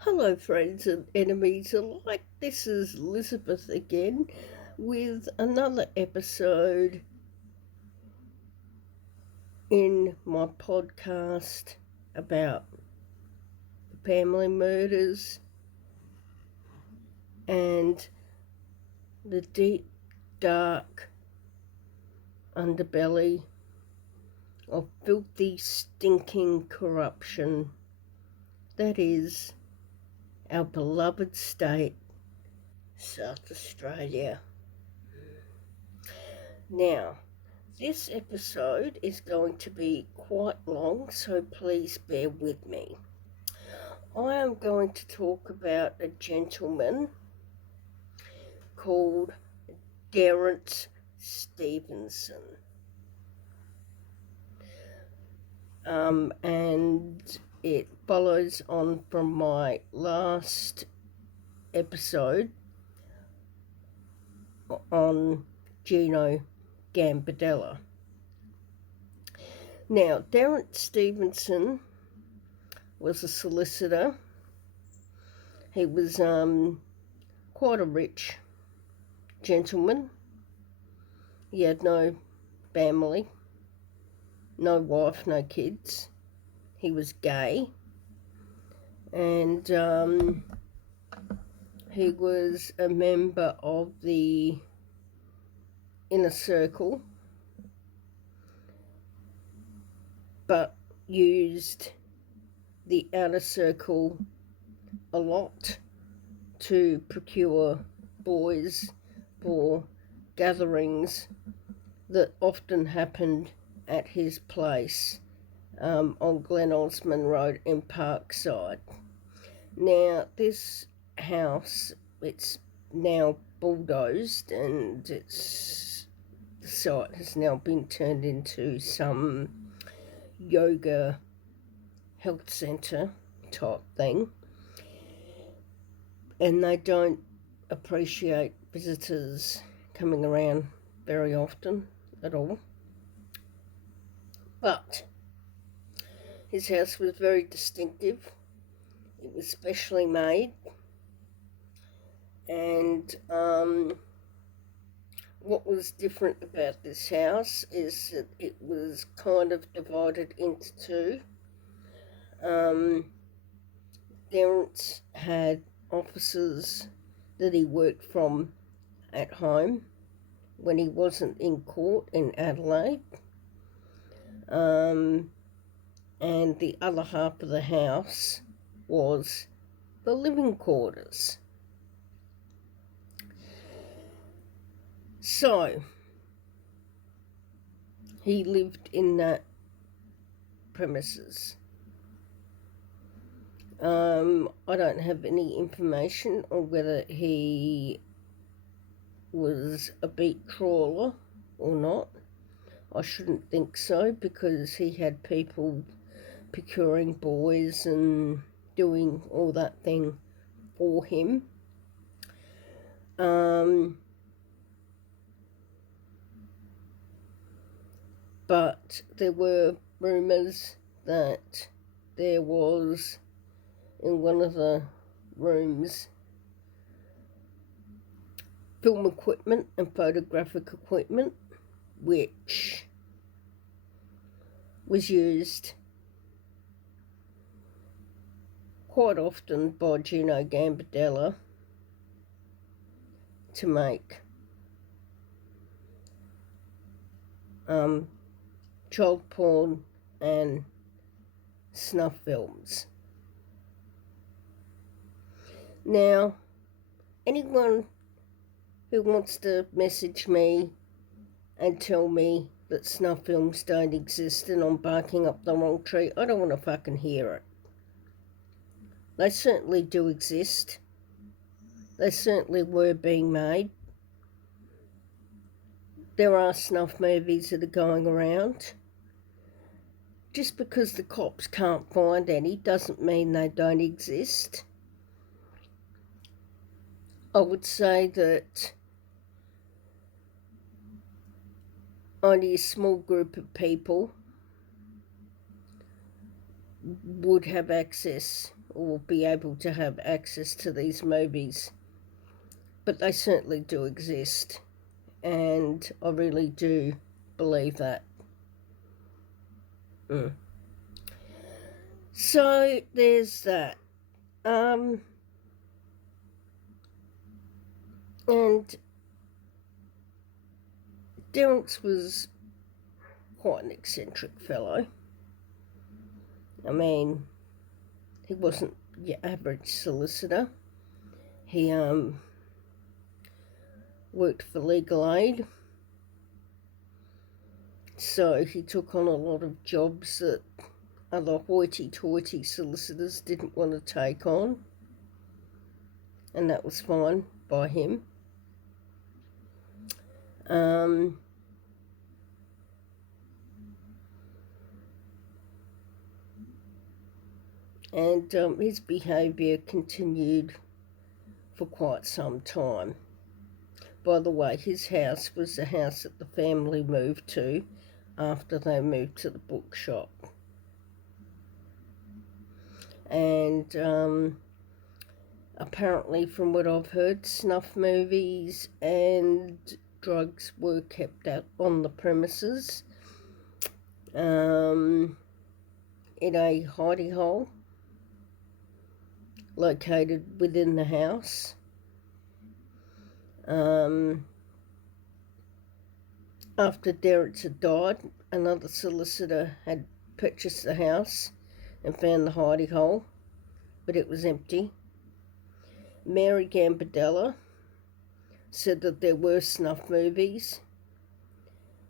Hello, friends and enemies alike. This is Elizabeth again with another episode in my podcast about family murders and the deep, dark underbelly of filthy, stinking corruption that is our beloved state, South Australia. Now, this episode is going to be quite long, so please bear with me. I am going to talk about a gentleman called Derrance Stevenson. And it follows on from my last episode on Gino Gambardella. Now, Derrance Stevenson was a solicitor. He was quite a rich gentleman. He had no family, no wife, no kids. He was gay, and he was a member of the inner circle, but used the outer circle a lot to procure boys for gatherings that often happened at his place on Glen Osmond Road in Parkside. Now, this house, it's now bulldozed and the site has now been turned into some yoga health centre type thing, and they don't appreciate visitors coming around very often at all. But his house was very distinctive. It was specially made, and what was different about this house is that it was kind of divided into two. Derrance had offices that he worked from at home when he wasn't in court in Adelaide. And the other half of the house was the living quarters. So, he lived in that premises. I don't have any information on whether he was a beat trawler or not. I shouldn't think so, because he had people procuring boys and doing all that thing for him. But there were rumours that there was, in one of the rooms, film equipment and photographic equipment, which was used quite often by Gino Gambardella to make child porn and snuff films. Now, anyone who wants to message me and tell me that snuff films don't exist and I'm barking up the wrong tree, I don't want to fucking hear it. They certainly do exist. They certainly were being made. There are snuff movies that are going around. Just because the cops can't find any doesn't mean they don't exist. I would say that only a small group of people would have access or be able to have access to these movies, but they certainly do exist, and I really do believe that. So there's that. And Derrance was quite an eccentric fellow. I mean, he wasn't your average solicitor. He worked for Legal Aid, so he took on a lot of jobs that other hoity-toity solicitors didn't want to take on, and that was fine by him. And his behaviour continued for quite some time. By the way, his house was the house that the family moved to after they moved to the bookshop. And apparently, from what I've heard, snuff movies and drugs were kept out on the premises in a hidey hole located within the house. After Derrance had died, another solicitor had purchased the house and found the hidey hole, but it was empty. Mary Gambardella said that there were snuff movies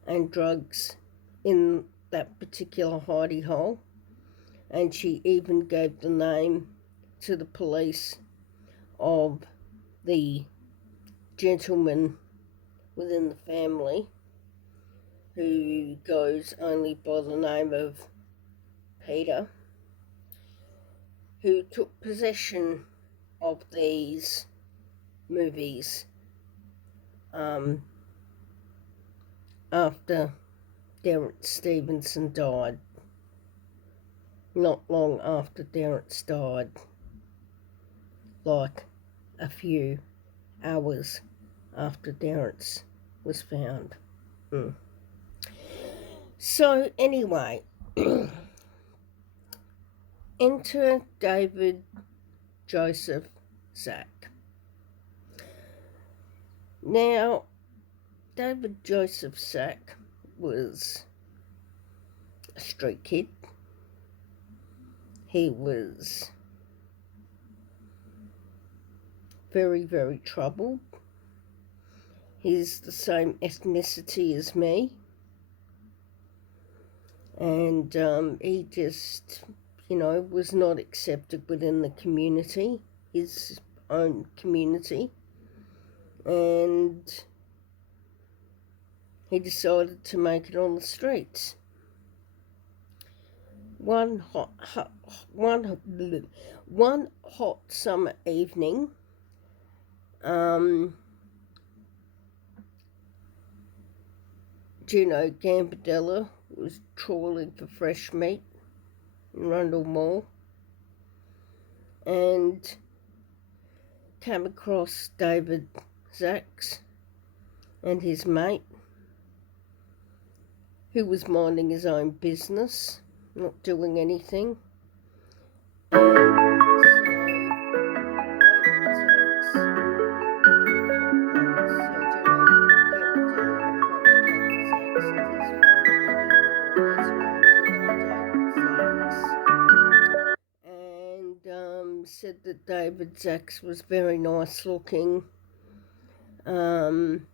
and drugs in that particular hidey hole, and she even gave the name to the police of the gentleman within the family who goes only by the name of Peter, who took possession of these movies after Derrance Stevenson died. Not long after Derrance died, like a few hours after Derrance was found. So anyway, enter David Joseph Zack. Now, David Joseph Zack was a street kid. He was very, very troubled. He's the same ethnicity as me. And he just, was not accepted within the community, his own community. And he decided to make it on the streets. One hot summer evening, Gino Gambardella was trawling for fresh meat in Rundle Mall and came across David Zacks and his mate, who was minding his own business, not doing anything. Said that David Zacks was very nice looking, and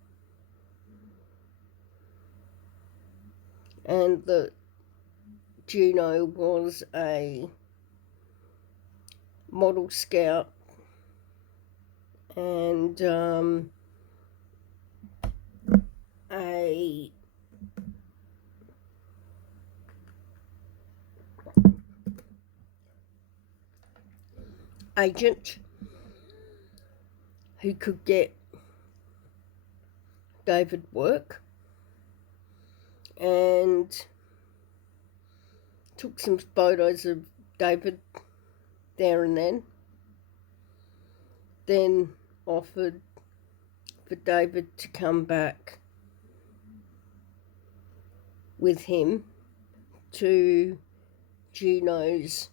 that Gino was a model scout and a agent who could get David work, and took some photos of David there and then offered for David to come back with him to Gino's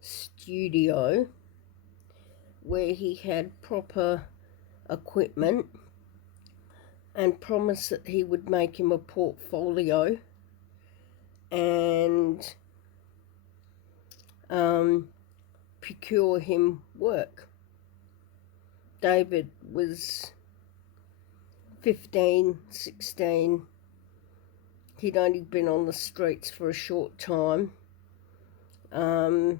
studio, where he had proper equipment, and promised that he would make him a portfolio and procure him work. David was 15, 16. He'd only been on the streets for a short time. I'd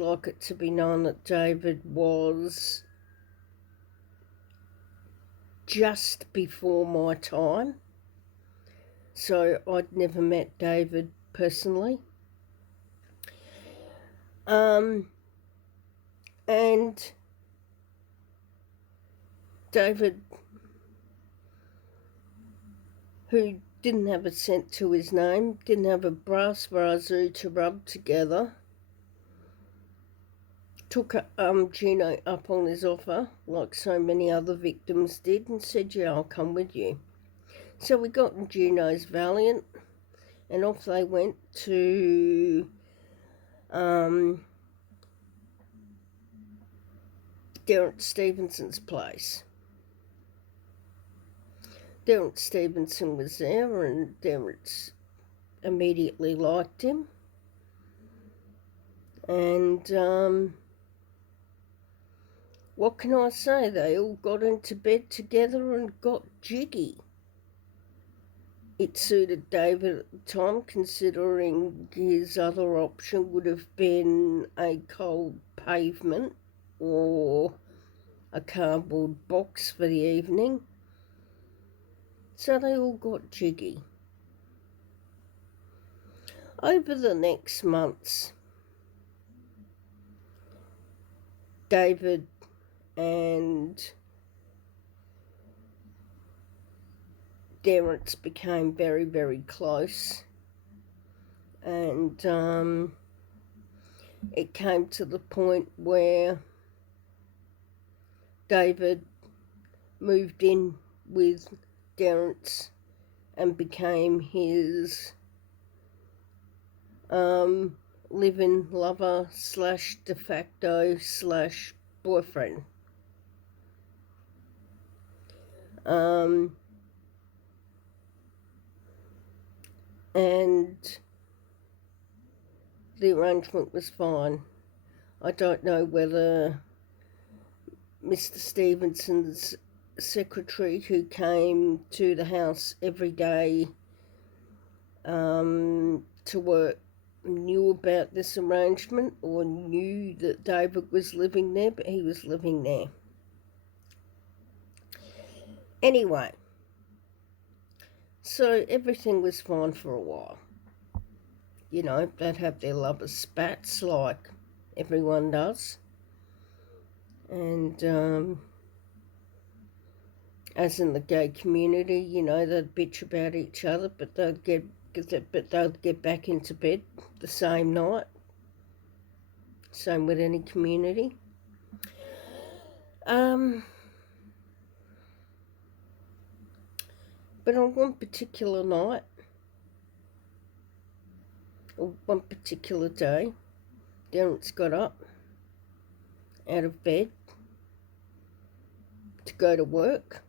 like it to be known that David was just before my time, so I'd never met David personally. And David, who didn't have a cent to his name, didn't have a brass razoo to rub together, took Gino up on his offer, like so many other victims did, and said, yeah, I'll come with you. So we got in Gino's Valiant, and off they went to Derrance Stevenson's place. Derrance Stevenson was there, and Derrance immediately liked him. And what can I say? They all got into bed together and got jiggy. It suited David at the time, considering his other option would have been a cold pavement or a cardboard box for the evening. So they all got jiggy. Over the next months, David and Derrance became very, very close, and it came to the point where David moved in with Derrance and became his live-in lover / de facto / boyfriend. And the arrangement was fine. I don't know whether Mr. Stevenson's secretary, who came to the house every day to work, knew about this arrangement or knew that David was living there, but he was living there. Anyway, so everything was fine for a while. You know, they'd have their lovers' spats like everyone does. And as in the gay community, you know, they'd bitch about each other, but they'd get back into bed the same night. Same with any community. But on one particular night, or one particular day, Derrance got up out of bed to go to work.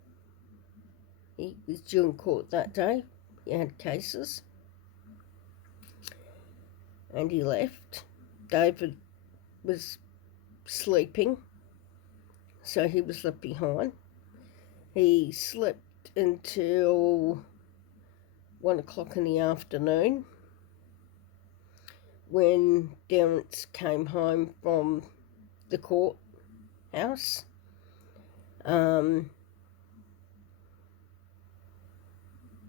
He was due in court that day. He had cases. And he left. David was sleeping, so he was left behind. He slept until 1 o'clock in the afternoon, when Derrance came home from the courthouse.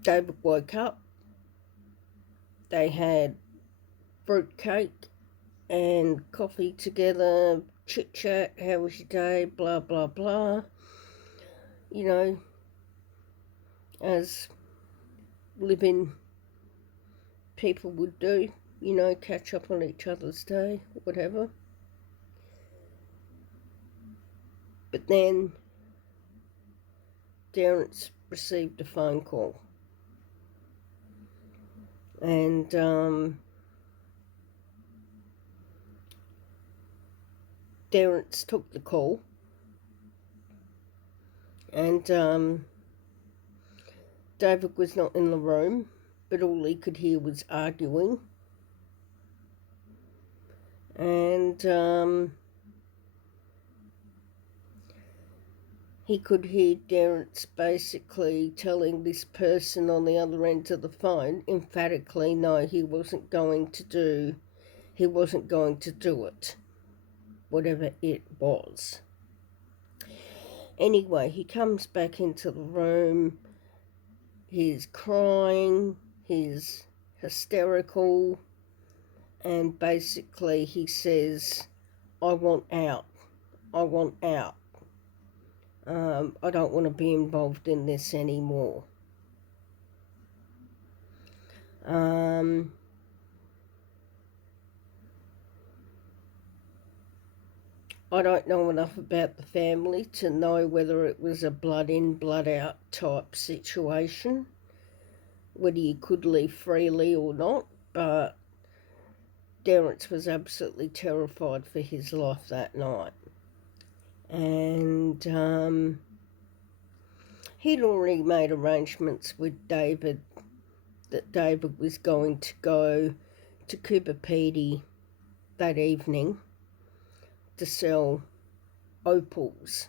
David woke up. They had fruitcake and coffee together, chit-chat, how was your day, blah, blah, blah. You know, as living people would do catch up on each other's day, whatever. But then Terence received a phone call. And Terence took the call. And David was not in the room, but all he could hear was arguing. And he could hear Terence basically telling this person on the other end of the phone emphatically no, he wasn't going to do it, whatever it was. Anyway, he comes back into the room. He's crying, he's hysterical, and basically he says, I want out. I don't want to be involved in this anymore. I don't know enough about the family to know whether it was a blood in, blood out type situation, whether you could leave freely or not, but Terence was absolutely terrified for his life that night. And he'd already made arrangements with David that David was going to go to Coober Pedy that evening to sell opals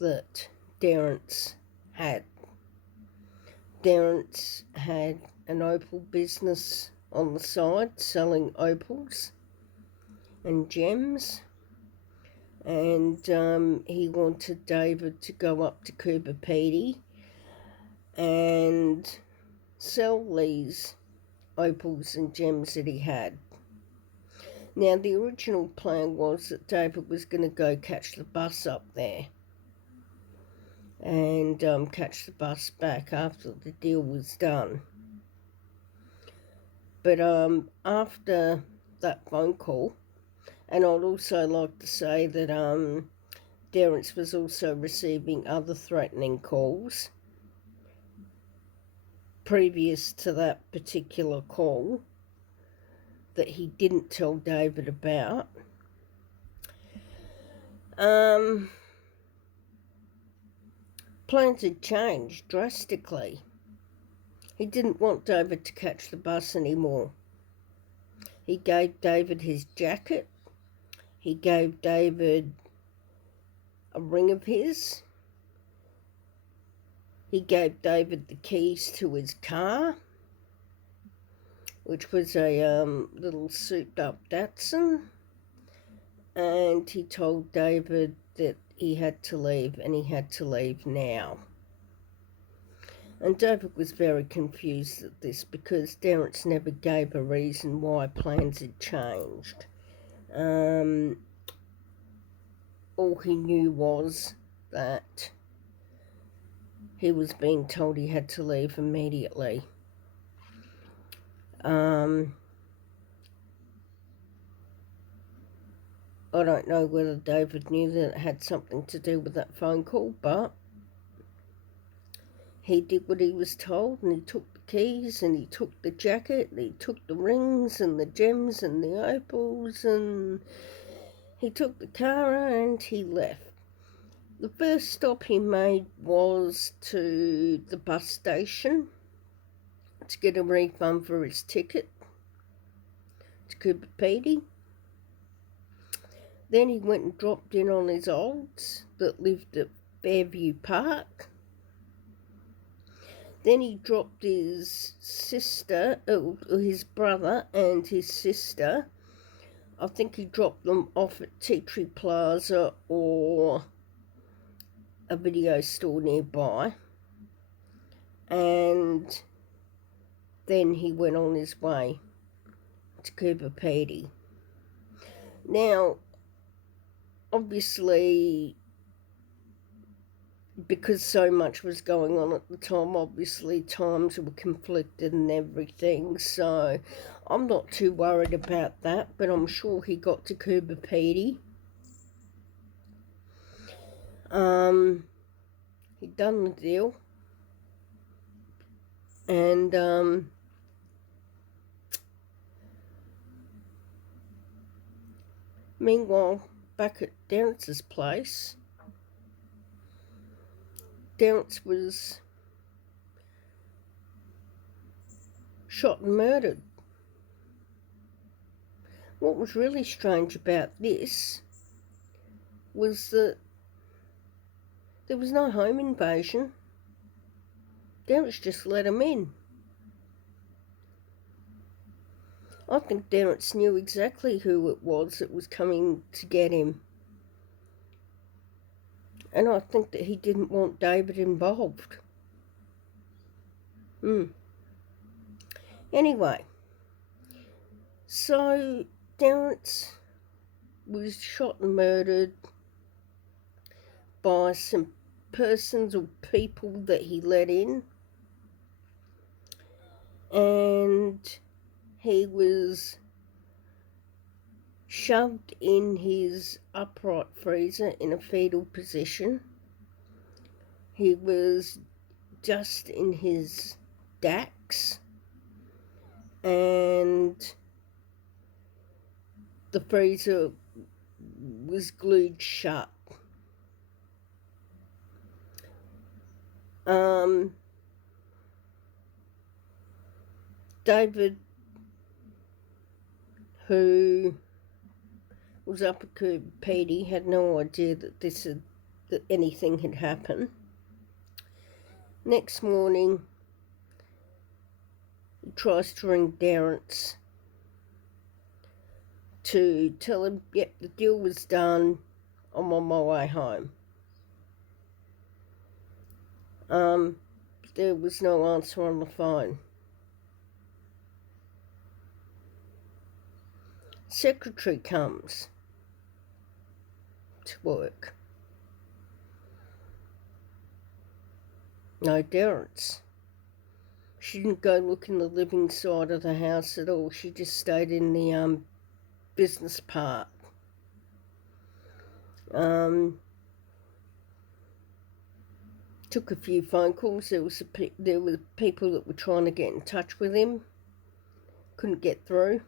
that Terence had. Terence had an opal business on the side selling opals and gems. And he wanted David to go up to Coober Pedy and sell these opals and gems that he had. Now, the original plan was that David was going to go catch the bus up there and catch the bus back after the deal was done. But after that phone call, and I'd also like to say that Terence was also receiving other threatening calls previous to that particular call that he didn't tell David about. Plans had changed drastically. He didn't want David to catch the bus anymore. He gave David his jacket. He gave David a ring of his. He gave David the keys to his car, which was a little souped-up Datsun. And he told David that he had to leave, and he had to leave now. And David was very confused at this because Terence never gave a reason why plans had changed. All he knew was that he was being told he had to leave immediately. I don't know whether David knew that it had something to do with that phone call, but he did what he was told, and he took the keys, and he took the jacket, and he took the rings, and the gems, and the opals, and he took the car, and he left. The first stop he made was to the bus station to get a refund for his ticket to Coober Pedy. Then he went and dropped in on his olds that lived at Fairview Park. Then he dropped his sister, his brother and his sister. I think he dropped them off at Tea Tree Plaza or a video store nearby. And then he went on his way to Coober Pedy. Now, obviously, because so much was going on at the time, obviously times were conflicted and everything, so I'm not too worried about that, but I'm sure he got to Coober Pedy. He'd done the deal. And meanwhile, back at Derrance's place, Derrance was shot and murdered. What was really strange about this was that there was no home invasion. Derrance just let him in. I think Derrance knew exactly who it was that was coming to get him. And I think that he didn't want David involved. Anyway, so Derrance was shot and murdered by some persons or people that he let in. And he was shoved in his upright freezer in a fetal position. He was just in his DAX, and the freezer was glued shut. David, who was up at Coober Pedy, had no idea that anything had happened. Next morning, he tries to ring Derrance to tell him, yep, the deal was done, I'm on my way home. There was no answer on the phone. Secretary comes to work. No Derrance. She didn't go look in the living side of the house at all. She just stayed in the business part. Took a few phone calls. There were people that were trying to get in touch with him. Couldn't get through.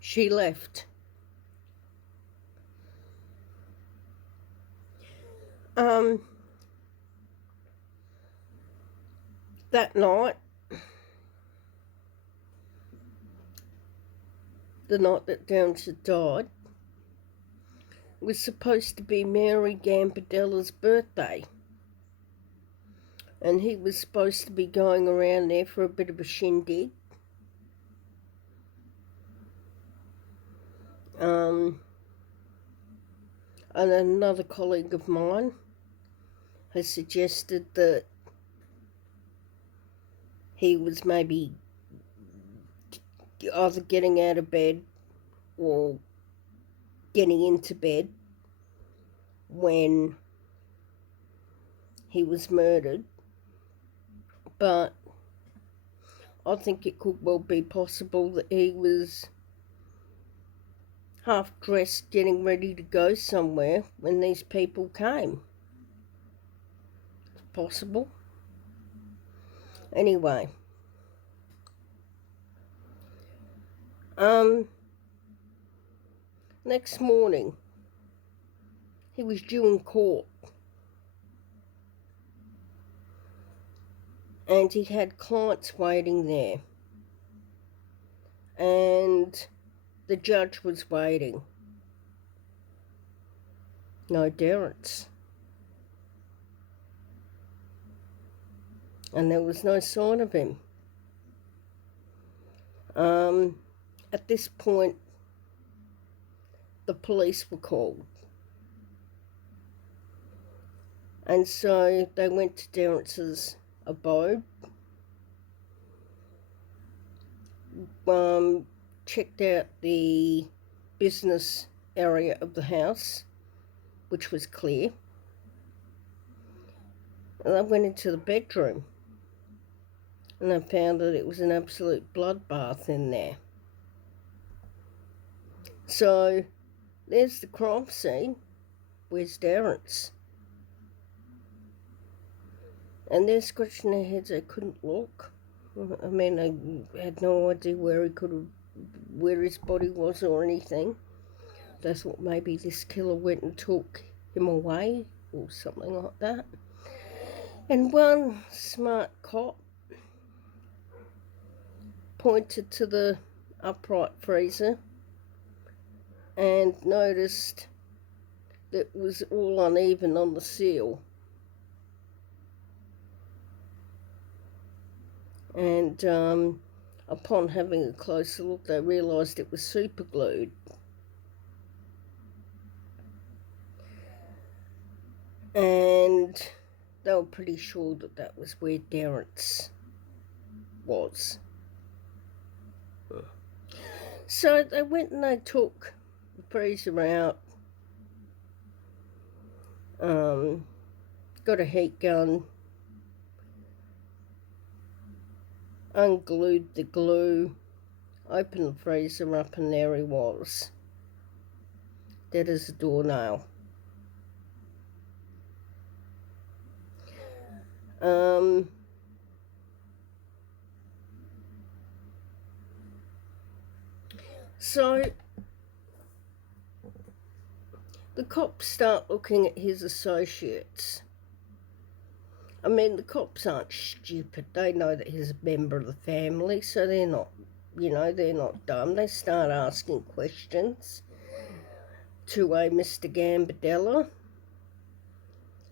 She left. That night, the night that Derrance had died, was supposed to be Mary Gambardella's birthday. And he was supposed to be going around there for a bit of a shindig. And another colleague of mine has suggested that he was maybe either getting out of bed or getting into bed when he was murdered. But I think it could well be possible that he was half dressed, getting ready to go somewhere when these people came. It's possible. Anyway, next morning, he was due in court. And he had clients waiting there. And the judge was waiting. No Derrance. And there was no sign of him. At this point, the police were called. And so they went to Derrance's abode, checked out the business area of the house, which was clear. And I went into the bedroom and I found that it was an absolute bloodbath in there. So there's the crime scene. Where's Darren's? And they're scratching their heads. They couldn't look. I mean, they had no idea where his body was or anything. They thought maybe this killer went and took him away or something like that. And one smart cop pointed to the upright freezer and noticed that it was all uneven on the seal. And upon having a closer look, they realised it was super glued. And they were pretty sure that that was where Darren's was. So they went and they took the freezer out, got a heat gun, unglued the glue, opened the freezer up, and there he was, dead as a doornail. So the cops start looking at his associates. I mean, the cops aren't stupid. They know that he's a member of the family, so they're not, they're not dumb. They start asking questions to a Mr. Gambardella.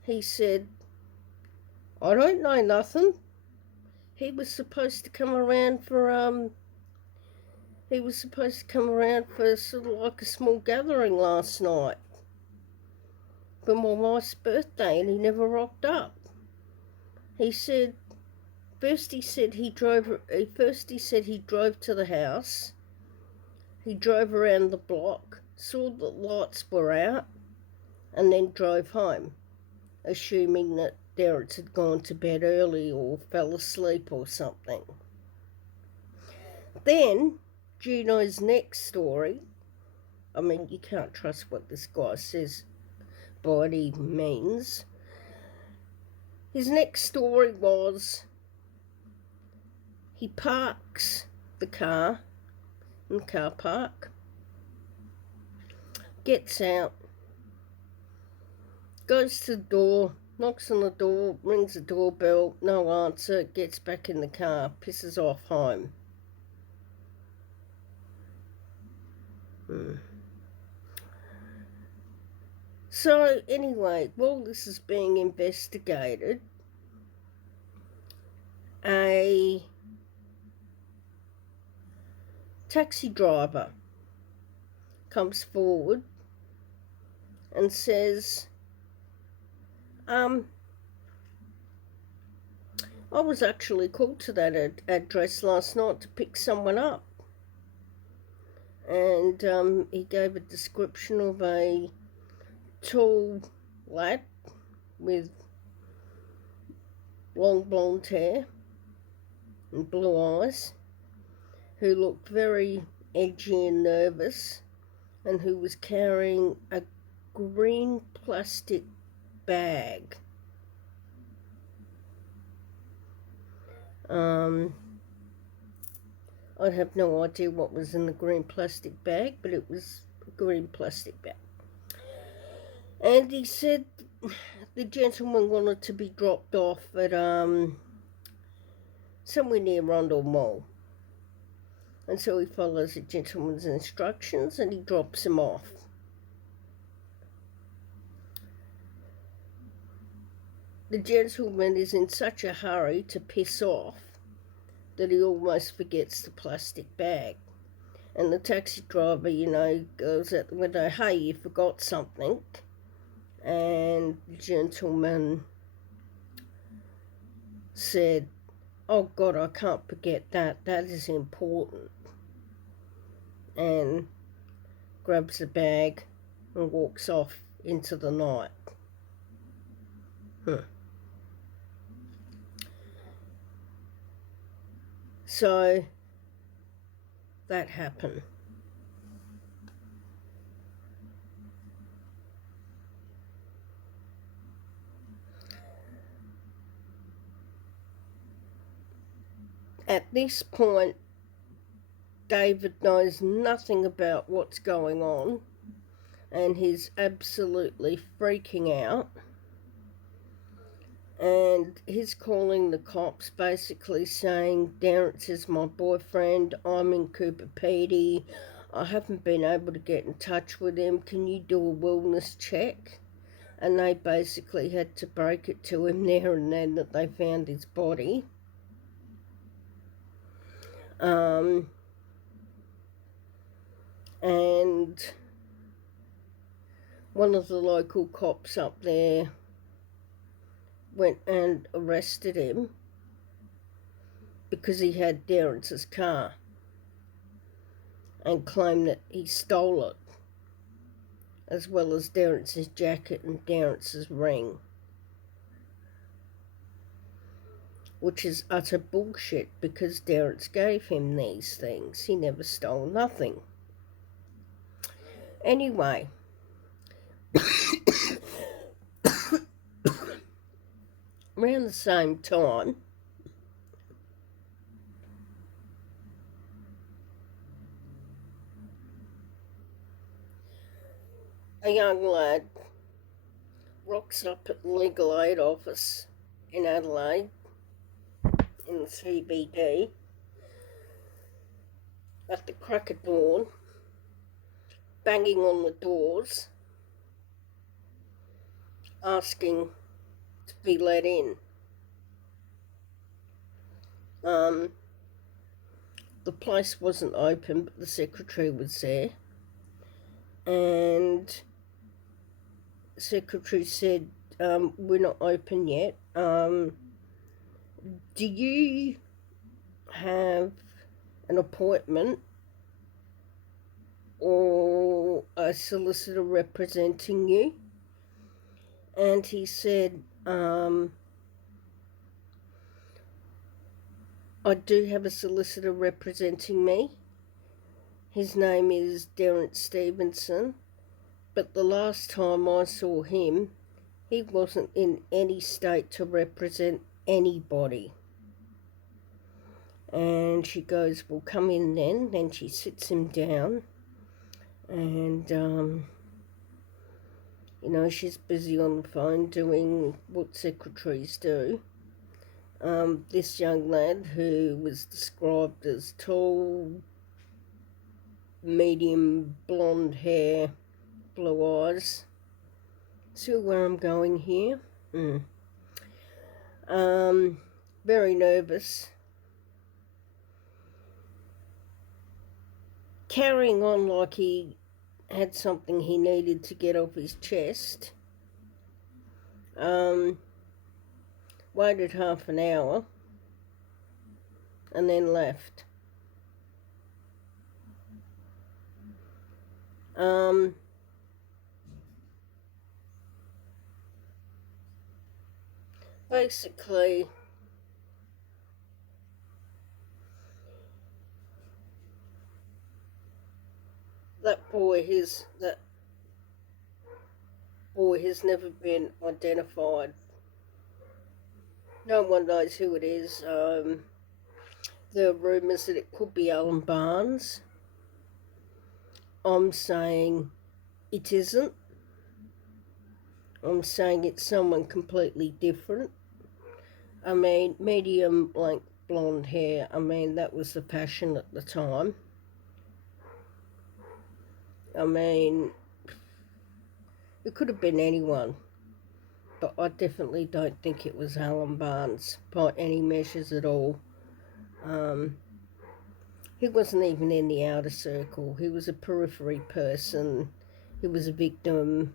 He said, I don't know nothing. He was supposed to come around for, sort of like a small gathering last night for my wife's birthday, and he never rocked up. He said, first he said he drove to the house. He drove around the block, saw that lights were out, and then drove home, assuming that Darren had gone to bed early or fell asleep or something. Then, Gino's next story, I mean, you can't trust what this guy says by any means. His next story was he parks the car in the car park, gets out, goes to the door, knocks on the door, rings the doorbell, no answer, gets back in the car, pisses off home. So anyway, while this is being investigated, a taxi driver comes forward and says, I was actually called to that address last night to pick someone up. And he gave a description of a tall lad with long blonde hair and blue eyes, who looked very edgy and nervous, and who was carrying a green plastic bag. I have no idea what was in the green plastic bag, but it was a green plastic bag. And he said the gentleman wanted to be dropped off at somewhere near Rundle Mall. And so he follows the gentleman's instructions and he drops him off. The gentleman is in such a hurry to piss off that he almost forgets the plastic bag. And the taxi driver, goes out the window, hey, you forgot something. And the gentleman said, oh God, I can't forget that. That is important. And grabs the bag and walks off into the night. So that happened. At this point, David knows nothing about what's going on, and he's absolutely freaking out. And he's calling the cops, basically saying, Darren is my boyfriend, I'm in Cooper Pedy, I haven't been able to get in touch with him, can you do a wellness check? And they basically had to break it to him there and then that they found his body. And one of the local cops up there went and arrested him because he had Darren's car and claimed that he stole it, as well as Darren's jacket and Darren's ring, which is utter bullshit because Darren's gave him these things. He never stole nothing. Anyway, around the same time, a young lad rocks up at the Legal Aid office in Adelaide, in the CBD, at the crack of dawn, banging on the doors, asking to be let in. The place wasn't open, but the secretary was there, and the secretary said, we're not open yet. Do you have an appointment or a solicitor representing you? And he said, I do have a solicitor representing me. His name is Darren Stevenson, but the last time I saw him, he wasn't in any state to represent anybody. And she goes, well, come in then. Then she sits him down, and she's busy on the phone doing what secretaries do. This young lad, who was described as tall, medium blonde hair, blue eyes. See where I'm going here? Very nervous. Carrying on like he had something he needed to get off his chest. Waited half an hour and then left. Basically, that boy has never been identified. No one knows who it is. There are rumours that it could be Alan Barnes. I'm saying it isn't. I'm saying it's someone completely different. I mean, medium length blonde hair. I mean, that was the fashion at the time. I mean, it could have been anyone, but I definitely don't think it was Alan Barnes by any measures at all. He wasn't even in the outer circle. He was a periphery person. He was a victim.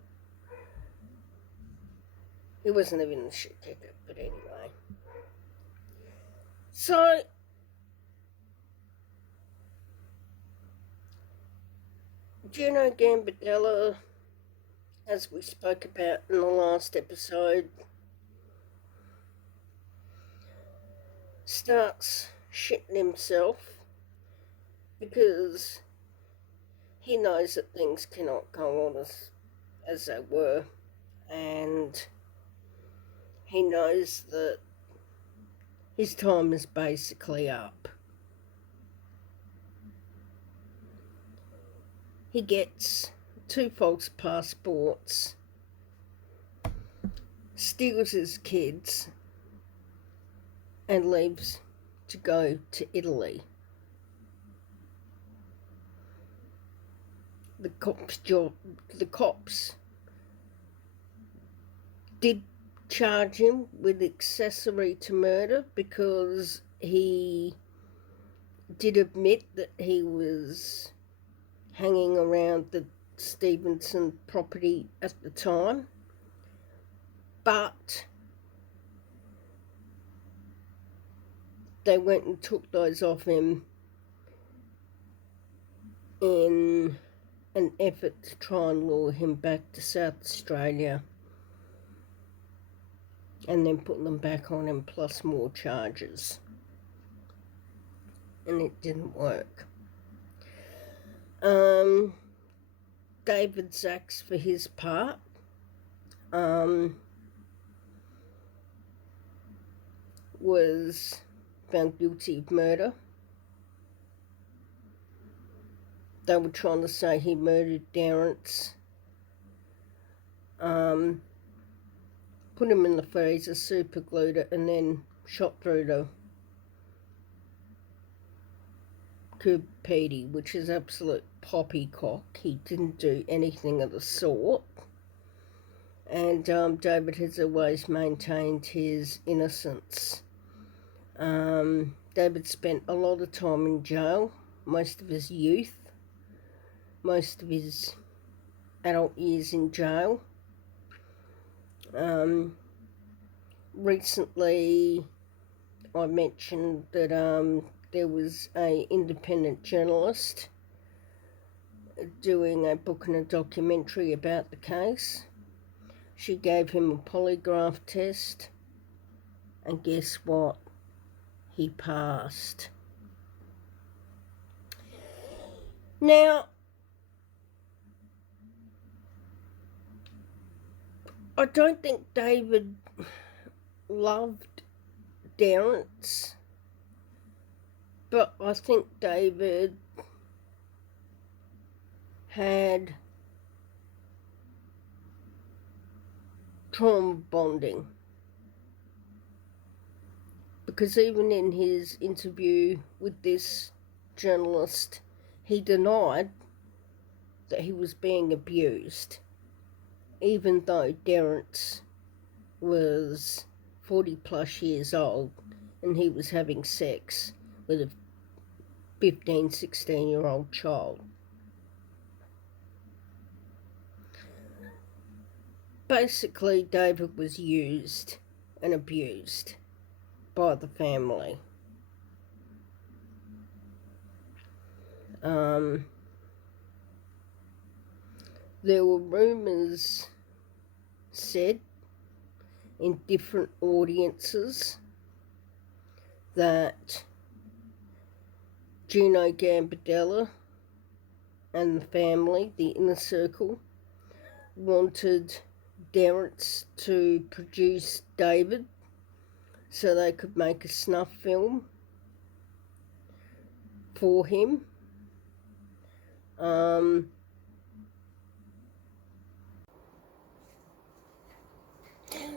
He wasn't even a shit kicker, but anyway. So, Gino Gambardella as we spoke about in the last episode, starts shitting himself because he knows that things cannot go on as they were, and he knows that his time is basically up. He gets 2 false passports, steals his kids, and leaves to go to Italy. The cops did charge him with accessory to murder because he did admit that he was hanging around the Stevenson property at the time, but they went and took those off him in an effort to try and lure him back to South Australia, and then put them back on him plus more charges. And it didn't work. David Sachs, for his part, was found guilty of murder. They were trying to say he murdered Derrance. Put him in the freezer, super glued it, and then shot through the Kupedi, which is absolute poppycock. He didn't do anything of the sort. And David has always maintained his innocence. David spent a lot of time in jail, most of his youth, most of his adult years in jail. Recently, I mentioned that there was an independent journalist doing a book and a documentary about the case. She gave him a polygraph test, and guess what? He passed. Now, I don't think David loved Derrance, but I think David had trauma bonding, because even in his interview with this journalist, he denied that he was being abused, even though Derrance was 40 plus years old and he was having sex with a 15, 16-year-old child. Basically, David was used and abused by the family. There were rumours said in different audiences that Gino Gambardella and the family, the inner circle, wanted Derrance to produce David so they could make a snuff film for him.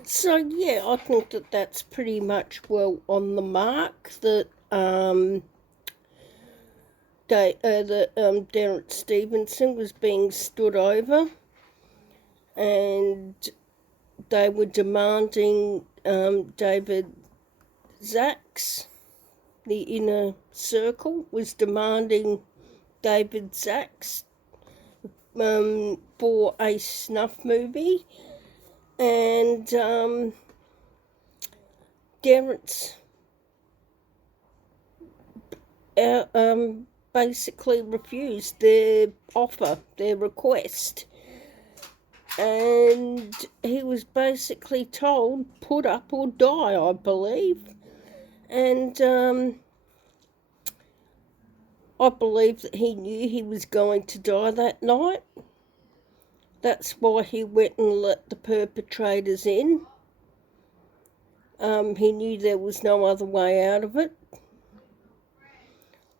So yeah, I think that that's pretty much well on the mark, that Derrance Stevenson was being stood over, and they were demanding David Sachs, the inner circle, was demanding David Sachs for a snuff movie, and Derrance basically refused their offer, their request. and he was basically told, put up or die, I believe. And I believe that he knew he was going to die that night. That's why he went and let the perpetrators in. He knew there was no other way out of it.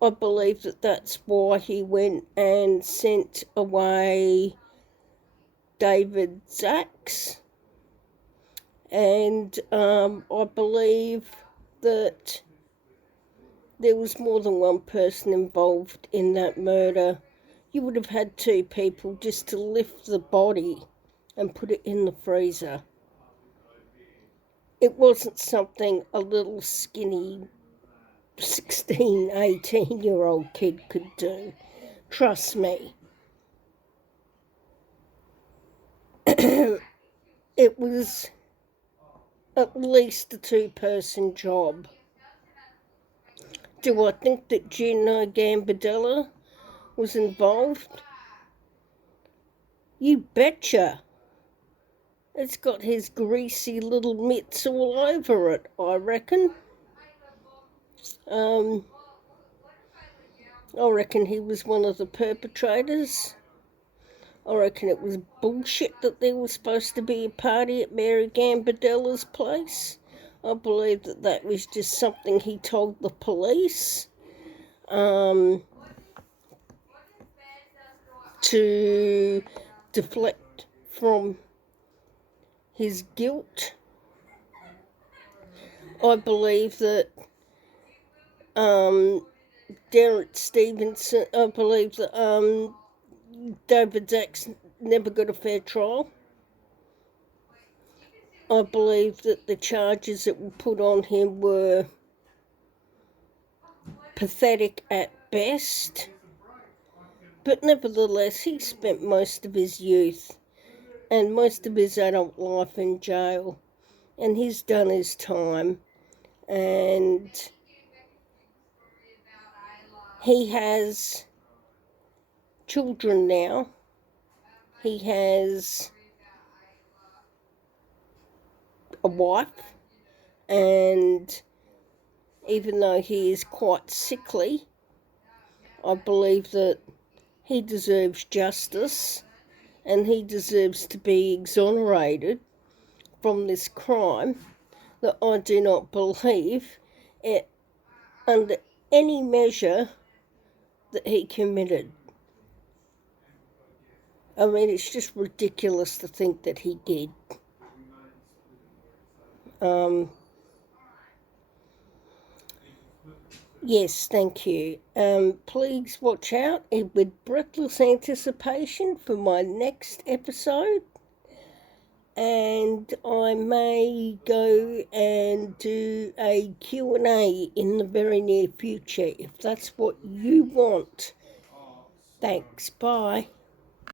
I believe that that's why he went and sent away David Sachs. And I believe that there was more than one person involved in that murder. You would have had two people just to lift the body and put it in the freezer. It wasn't something a little skinny 16, 18-year-old kid could do. Trust me. It was at least a two-person job. Do I think that Gino Gambardella was involved? You betcha. It's got his greasy little mitts all over it, I reckon. I reckon he was one of the perpetrators. I reckon it was bullshit that there was supposed to be a party at Mary Gambardella's place. I believe that that was just something he told the police to deflect from his guilt. I believe that Derek Stevenson, I believe that David Sachs never got a fair trial. I believe that the charges that were put on him were pathetic at best. But nevertheless, he spent most of his youth and most of his adult life in jail. And he's done his time. And he has children now. He has a wife. And even though he is quite sickly, I believe that he deserves justice and he deserves to be exonerated from this crime that I do not believe it under any measure that he committed. I mean, it's just ridiculous to think that he did. Yes, thank you. Please watch out with breathless anticipation for my next episode. And I may go and do a Q&A in the very near future, if that's what you want. Thanks, bye.